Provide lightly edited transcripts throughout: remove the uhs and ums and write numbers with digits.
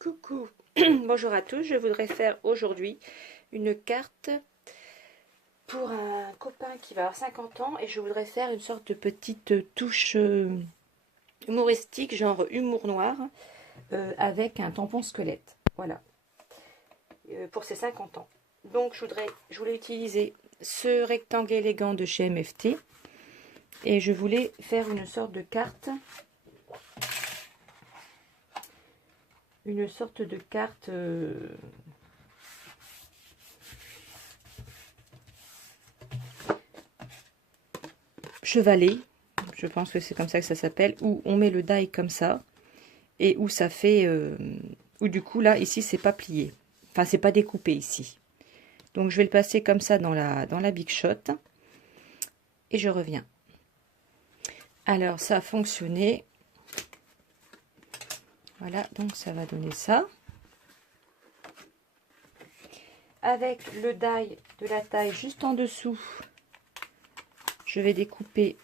Coucou, bonjour à tous, je voudrais faire aujourd'hui une carte pour un copain qui va avoir 50 ans et je voudrais faire une sorte de petite touche humoristique, genre humour noir, avec un tampon squelette, voilà, pour ses 50 ans. Donc je voulais utiliser ce rectangle élégant de chez MFT et je voulais faire une sorte de carte. Chevalet, je pense que c'est comme ça que ça s'appelle, où on met le die comme ça, et où ça fait, où du coup là, ici, c'est pas plié, enfin c'est pas découpé ici. Donc je vais le passer comme ça dans la Big Shot, et je reviens. Alors ça a fonctionné, voilà, donc ça va donner ça. Avec le die de la taille juste en dessous, je vais découper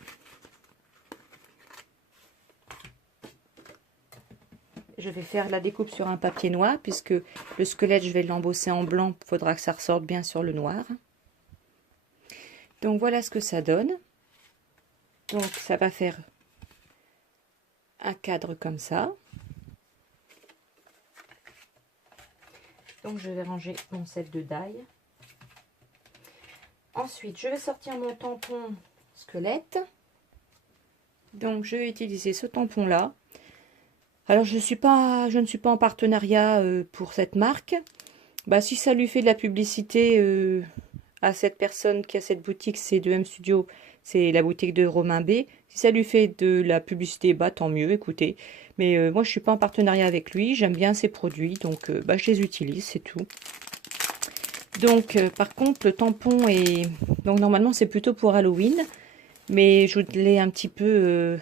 je vais faire la découpe sur un papier noir puisque le squelette je vais l'embosser en blanc, il faudra que ça ressorte bien sur le noir. Donc voilà ce que ça donne. Donc ça va faire un cadre comme ça. Donc je vais ranger mon set de die. Ensuite je vais sortir mon tampon squelette. Donc je vais utiliser ce tampon là. Alors je ne suis pas en partenariat pour cette marque. Bah, si ça lui fait de la publicité à cette personne qui a cette boutique, c'est de M Studio, c'est la boutique de Romain B. Si ça lui fait de la publicité, bah tant mieux, écoutez. Mais moi je suis pas en partenariat avec lui, j'aime bien ses produits, donc bah, je les utilise, c'est tout. Donc par contre le tampon est... Donc normalement c'est plutôt pour Halloween, mais je l'ai un petit peu...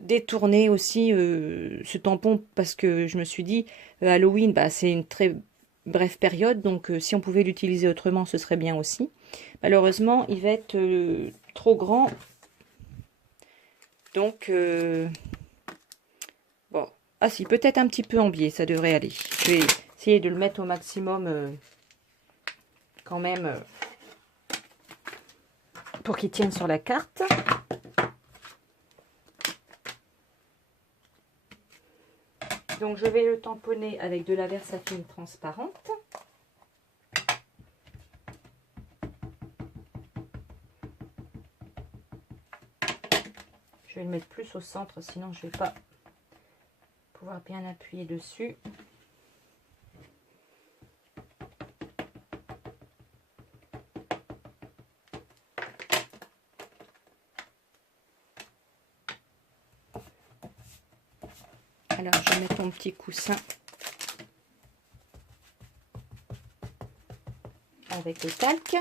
détourner aussi ce tampon parce que je me suis dit Halloween bah, c'est une très brève période donc si on pouvait l'utiliser autrement ce serait bien aussi. Malheureusement il va être trop grand donc bon, ah si, peut-être un petit peu en biais, ça devrait aller. Je vais essayer de le mettre au maximum quand même pour qu'il tienne sur la carte. Donc je vais le tamponner avec de la Versafine transparente. Je vais le mettre plus au centre, sinon je ne vais pas pouvoir bien appuyer dessus. Alors je vais mettre mon petit coussin avec le talc.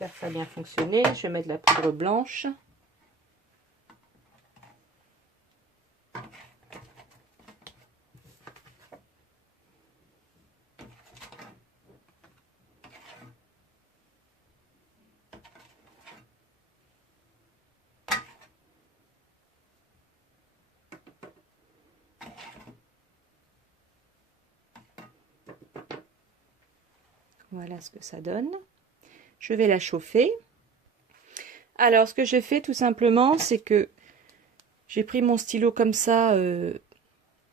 J'espère que ça a bien fonctionné. Je vais mettre la poudre blanche. Voilà ce que ça donne. Je vais la chauffer. Alors, ce que j'ai fait tout simplement, c'est que j'ai pris mon stylo comme ça,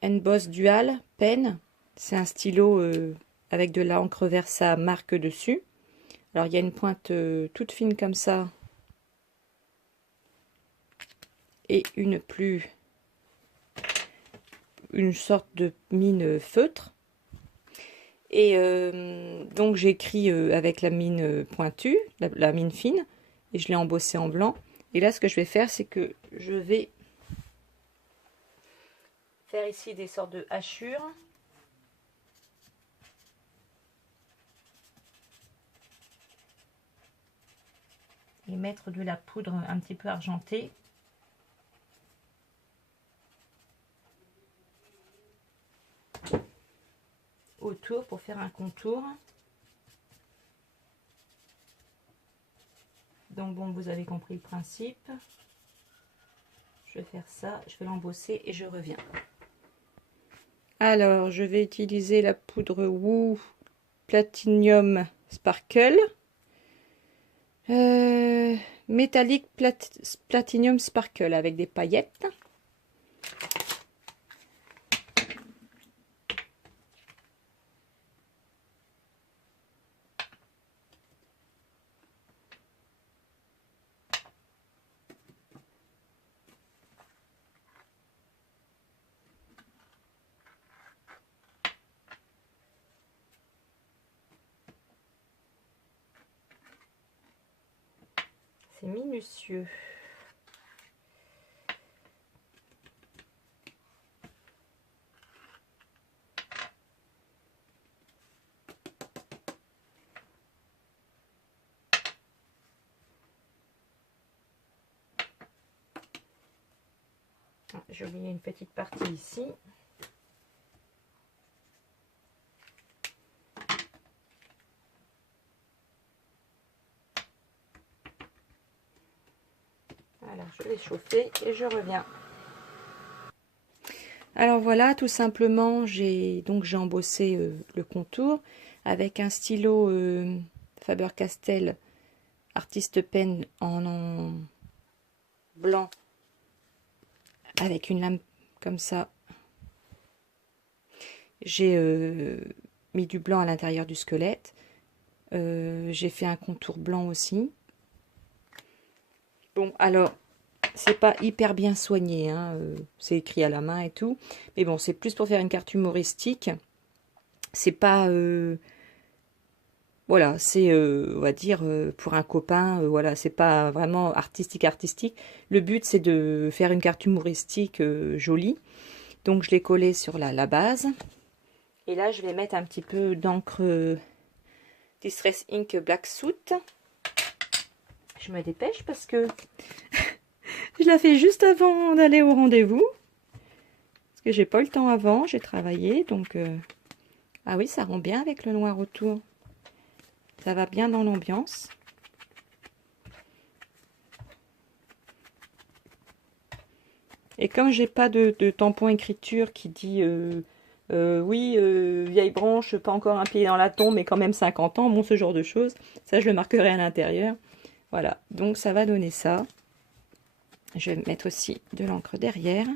N-Boss Dual Pen. C'est un stylo avec de l'encre Versa marque dessus. Alors, il y a une pointe toute fine comme ça. Et une sorte de mine feutre. Et donc j'écris avec la mine pointue, la mine fine, et je l'ai embossée en blanc. Et là ce que je vais faire, c'est que je vais faire ici des sortes de hachures. et mettre de la poudre un petit peu argentée. Autour pour faire un contour. Donc bon, vous avez compris le principe. Je vais faire ça, je vais l'embosser et je reviens. Alors, je vais utiliser la poudre Woo Platinum Sparkle. Métallique Platinum Sparkle avec des paillettes. C'est minutieux. J'ai oublié une petite partie ici. Alors, je vais chauffer et je reviens. Alors voilà, tout simplement, j'ai embossé le contour avec un stylo Faber-Castell Artist Pen en blanc avec une lame comme ça. J'ai mis du blanc à l'intérieur du squelette. J'ai fait un contour blanc aussi. Bon, alors, c'est pas hyper bien soigné, hein, c'est écrit à la main et tout. Mais bon, c'est plus pour faire une carte humoristique. C'est pas... voilà, c'est, on va dire, pour un copain, voilà, c'est pas vraiment artistique. Le but, c'est de faire une carte humoristique jolie. Donc, je l'ai collé sur la base. Et là, je vais mettre un petit peu d'encre Distress Ink Black Soot. Je me dépêche parce que je la fais juste avant d'aller au rendez-vous. Parce que j'ai pas eu le temps avant, j'ai travaillé. Donc, ah oui, ça rend bien avec le noir autour. Ça va bien dans l'ambiance. Et comme j'ai pas de tampon écriture qui dit oui, vieille branche, pas encore un pied dans la tombe, mais quand même 50 ans, bon, ce genre de choses, ça je le marquerai à l'intérieur. Voilà, donc ça va donner ça. Je vais mettre aussi de l'encre derrière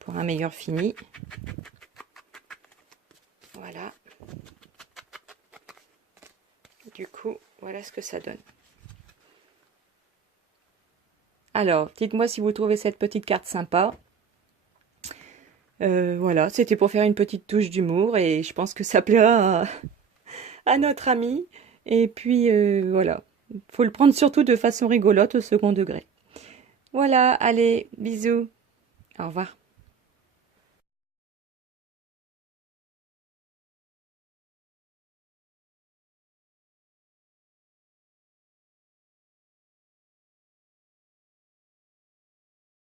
pour un meilleur fini. Voilà. Du coup, voilà ce que ça donne. Alors, dites-moi si vous trouvez cette petite carte sympa. Voilà, c'était pour faire une petite touche d'humour et je pense que ça plaira à notre ami. Et puis, voilà, faut le prendre surtout de façon rigolote au second degré. Voilà, allez, bisous, au revoir.